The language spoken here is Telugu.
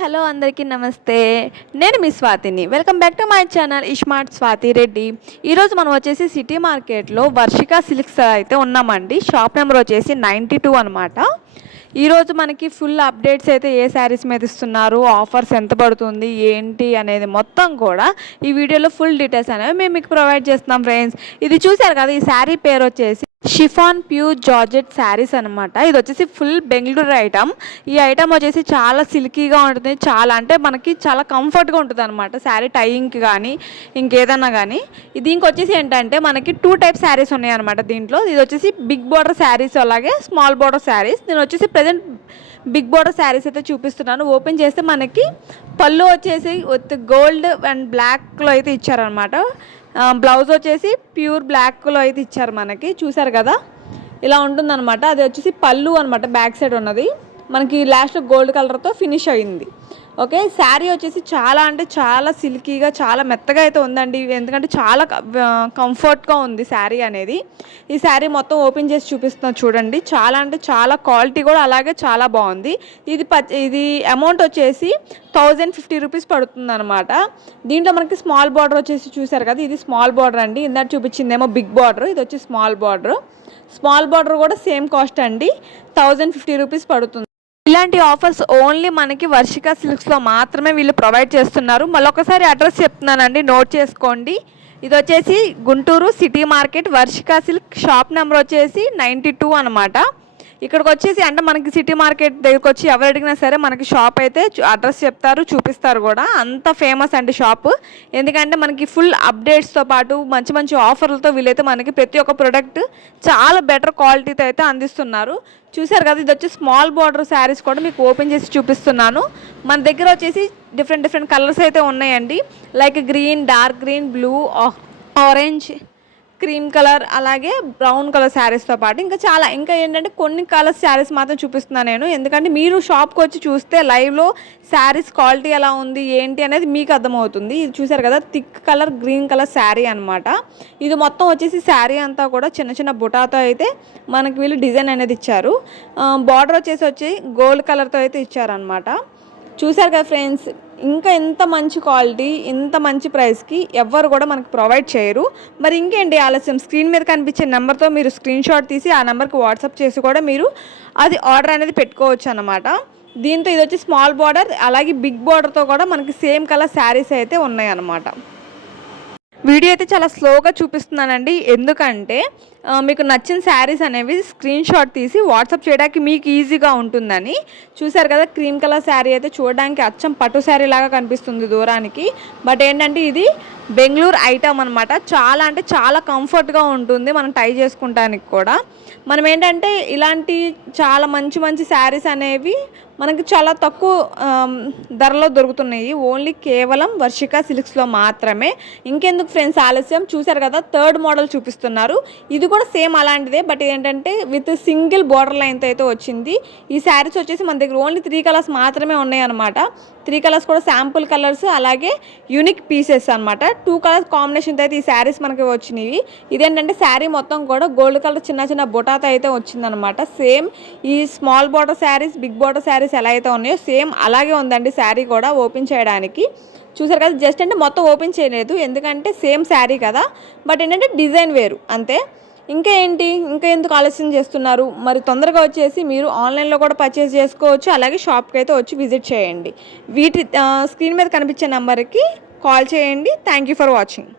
హలో అందరికీ నమస్తే. నేను మీ స్వాతిని. Welcome back to my channel iSmart Swathi Reddy. ఈరోజు మనం వచ్చేసి సిటీ మార్కెట్లో వర్షిక సిల్క్స్ అయితే ఉన్నామండి. షాప్ నెంబర్ వచ్చేసి 92 అనమాట. ఈరోజు మనకి ఫుల్ అప్డేట్స్ అయితే ఏ శారీస్ మీద ఇస్తున్నారు, ఆఫర్స్ ఎంత పడుతుంది ఏంటి అనేది మొత్తం కూడా ఈ వీడియోలో ఫుల్ డీటెయిల్స్ అనేవి మేము మీకు ప్రొవైడ్ చేస్తున్నాం ఫ్రెండ్స్. ఇది చూసారు కదా, ఈ శారీ పేరు వచ్చేసి షిఫాన్ ప్యూర్ జార్జెట్ శారీస్ అనమాట. ఇది వచ్చేసి ఫుల్ బెంగళూరు ఐటమ్. ఈ ఐటమ్ వచ్చేసి చాలా సిల్కీగా ఉంటుంది, చాలా అంటే మనకి చాలా కంఫర్ట్గా ఉంటుంది అనమాట శారీ టైయింగ్కి కానీ ఇంకేదన్నా కానీ. దీనికి వచ్చేసి ఏంటంటే మనకి 2 టైప్ శారీస్ ఉన్నాయన్నమాట దీంట్లో. ఇది వచ్చేసి బిగ్ బార్డర్ శారీస్ అలాగే స్మాల్ బార్డర్ శారీస్. నేను వచ్చేసి ప్రజెంట్ బిగ్ బార్డర్ శారీస్ అయితే చూపిస్తున్నాను. ఓపెన్ చేస్తే మనకి పళ్ళు వచ్చేసి గోల్డ్ అండ్ బ్లాక్లో అయితే ఇచ్చారనమాట. బ్లౌజ్ వచ్చేసి ప్యూర్ బ్లాక్లో అయితే ఇచ్చారు మనకి. చూసారు కదా, ఇలా ఉంటుందన్నమాట. అది వచ్చేసి పళ్ళు అనమాట, బ్యాక్ సైడ్ ఉన్నది మనకి లాస్ట్లో గోల్డ్ కలర్తో ఫినిష్ అయింది. ఓకే, శారీ వచ్చేసి చాలా అంటే చాలా సిల్కీగా చాలా మెత్తగా అయితే ఉందండి. ఎందుకంటే చాలా కంఫర్ట్గా ఉంది శారీ అనేది. ఈ శారీ మొత్తం ఓపెన్ చేసి చూపిస్తున్నా చూడండి. చాలా అంటే చాలా క్వాలిటీ కూడా అలాగే చాలా బాగుంది. ఇది అమౌంట్ వచ్చేసి 1050 రూపీస్ పడుతుంది అనమాట. దీంట్లో మనకి స్మాల్ బార్డర్ వచ్చేసి చూసారు కదా, ఇది స్మాల్ బార్డర్ అండి. ఇందాక చూపించిందేమో బిగ్ బార్డర్, ఇది వచ్చి స్మాల్ బార్డర్. స్మాల్ బార్డర్ కూడా సేమ్ కాస్ట్ అండి, 1050 రూపీస్ పడుతుంది. ఇలాంటి ఆఫర్స్ ఓన్లీ మనకి వర్షిక సిల్క్స్లో మాత్రమే వీళ్ళు ప్రొవైడ్ చేస్తున్నారు. మళ్ళొకసారి అడ్రస్ చెప్తున్నానండి, నోట్ చేసుకోండి. ఇది వచ్చేసి Guntur city market Varshika silk shop number వచ్చేసి 92 అనమాట. ఇక్కడికి వచ్చేసి అంటే మనకి సిటీ మార్కెట్ దగ్గరికి వచ్చి ఎవరు అడిగినా సరే మనకి షాప్ అయితే అడ్రస్ చెప్తారు, చూపిస్తారు కూడా. అంత ఫేమస్ అండి షాప్. ఎందుకంటే మనకి ఫుల్ అప్డేట్స్తో పాటు మంచి మంచి ఆఫర్లతో వీళ్ళైతే మనకి ప్రతి ఒక్క ప్రోడక్ట్ చాలా బెటర్ క్వాలిటీతో అయితే అందిస్తున్నారు. చూసారు కదా, ఇది వచ్చి స్మాల్ బార్డర్ శారీస్ కూడా మీకు ఓపెన్ చేసి చూపిస్తున్నాను. మన దగ్గర వచ్చేసి డిఫరెంట్ కలర్స్ అయితే ఉన్నాయండి. Like green, dark green, blue, orange, cream colour అలాగే బ్రౌన్ కలర్ శారీస్తో పాటు ఇంకా ఏంటంటే కొన్ని కలర్స్ శారీస్ మాత్రం చూపిస్తున్నాను నేను. ఎందుకంటే మీరు షాప్కి వచ్చి చూస్తే లైవ్లో శారీస్ క్వాలిటీ ఎలా ఉంది ఏంటి అనేది మీకు అర్థమవుతుంది. ఇది చూసారు కదా, thick colour green colour sari అనమాట. ఇది మొత్తం వచ్చేసి శారీ అంతా కూడా చిన్న చిన్న బుటాతో అయితే మనకి వీళ్ళు డిజైన్ అనేది ఇచ్చారు. బార్డర్ వచ్చి గోల్డ్ కలర్తో అయితే ఇచ్చారనమాట. చూసారు కదా ఫ్రెండ్స్, ఇంకా ఇంత మంచి క్వాలిటీ ఇంత మంచి ప్రైస్కి ఎవ్వరు కూడా మనకు ప్రొవైడ్ చేయరు. మరి ఇంకేంటి ఆలస్యం, స్క్రీన్ మీద కనిపించే నెంబర్తో మీరు స్క్రీన్ షాట్ తీసి ఆ నెంబర్కి వాట్సాప్ చేసి కూడా మీరు అది ఆర్డర్ అనేది పెట్టుకోవచ్చు అన్నమాట. దీంతో ఇది వచ్చి స్మాల్ బార్డర్ అలాగే బిగ్ బార్డర్తో కూడా మనకి సేమ్ కలర్ శారీస్ అయితే ఉన్నాయి అన్నమాట. వీడియో అయితే చాలా స్లోగా చూపిస్తున్నానండి, ఎందుకంటే మీకు నచ్చిన శారీస్ అనేవి స్క్రీన్ షాట్ తీసి వాట్సాప్ చేయడానికి మీకు ఈజీగా ఉంటుందని. చూసారు కదా, క్రీమ్ కలర్ శారీ అయితే చూడడానికి అచ్చం పట్టు శారీ లాగా కనిపిస్తుంది దూరానికి. బట్ ఏంటంటే ఇది బెంగళూరు ఐటమ్ అనమాట. చాలా అంటే చాలా కంఫర్ట్గా ఉంటుంది మనం టై చేసుకుంటానికి కూడా. మనం ఏంటంటే ఇలాంటి చాలా మంచి మంచి శారీస్ అనేవి మనకి చాలా తక్కువ ధరలో దొరుకుతున్నాయి, ఓన్లీ కేవలం వర్షిక సిల్క్స్లో మాత్రమే. ఇంకెందుకు ఫ్రెండ్స్ ఆలస్యం, చూసారు కదా 3rd మోడల్ చూపిస్తున్నారు. ఇది కూడా సేమ్ అలాంటిదే, బట్ ఏంటంటే విత్ సింగిల్ బార్డర్ లైన్తో అయితే వచ్చింది. ఈ శారీస్ వచ్చేసి మన దగ్గర ఓన్లీ 3 కలర్స్ మాత్రమే ఉన్నాయి అనమాట. 3 కలర్స్ కూడా శాంపుల్ కలర్స్ అలాగే యూనిక్ పీసెస్ అనమాట. 2 కలర్స్ కాంబినేషన్తో అయితే ఈ శారీస్ మనకి వచ్చినవి. ఇదేంటంటే శారీ మొత్తం కూడా గోల్డ్ కలర్ చిన్న చిన్న బుటాతో అయితే వచ్చిందనమాట. సేమ్ ఈ small border saris big border saris ఎలా అయితే ఉన్నాయో సేమ్ అలాగే ఉందండి శారీ కూడా. ఓపెన్ చేయడానికి చూసారు కదా, జస్ట్ అంటే మొత్తం ఓపెన్ చేయలేదు ఎందుకంటే సేమ్ శారీ కదా, బట్ ఏంటంటే డిజైన్ వేరు అంతే. ఇంకా ఎందుకు ఆలస్యం చేస్తున్నారు? మరి తొందరగా వచ్చేసి మీరు ఆన్లైన్లో కూడా పర్చేస్ చేసుకోవచ్చు, అలాగే షాప్కి అయితే వచ్చి విజిట్ చేయండి. స్క్రీన్ మీద కనిపించే నెంబర్కి కాల్ చేయండి. Thank you for watching.